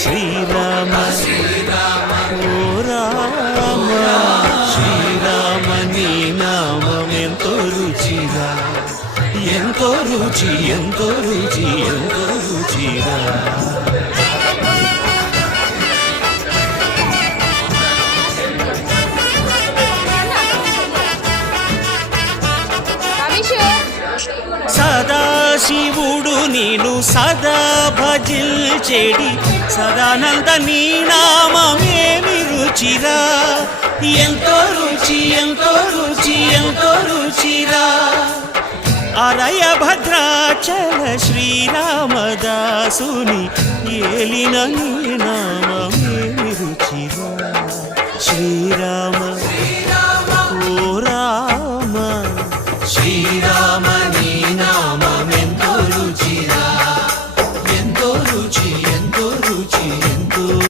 శ్రీరామ ఓ రామ శ్రీరామ నీ నామం ఎంతో రుచిరా ఎంతో రుచి ఎంతో రుచి ఎంతో రుచిరా సదాశివుడు నేను సదా భజిల్చెడి సదానంద నీ నామమేమి రుచిరా ఎంతో రుచి ఎంతో రుచి ఎంతో రుచిరా అరయ భద్రాచల శ్రీరామదాసుని ఏలిన నీ నామమేమి రుచిరా శ్రీరామ ఓ రామ శ్రీరామ నీ నామం ఎంతో రుచిరా ఎంతో రుచి ఎంతో రుచి ఎంతో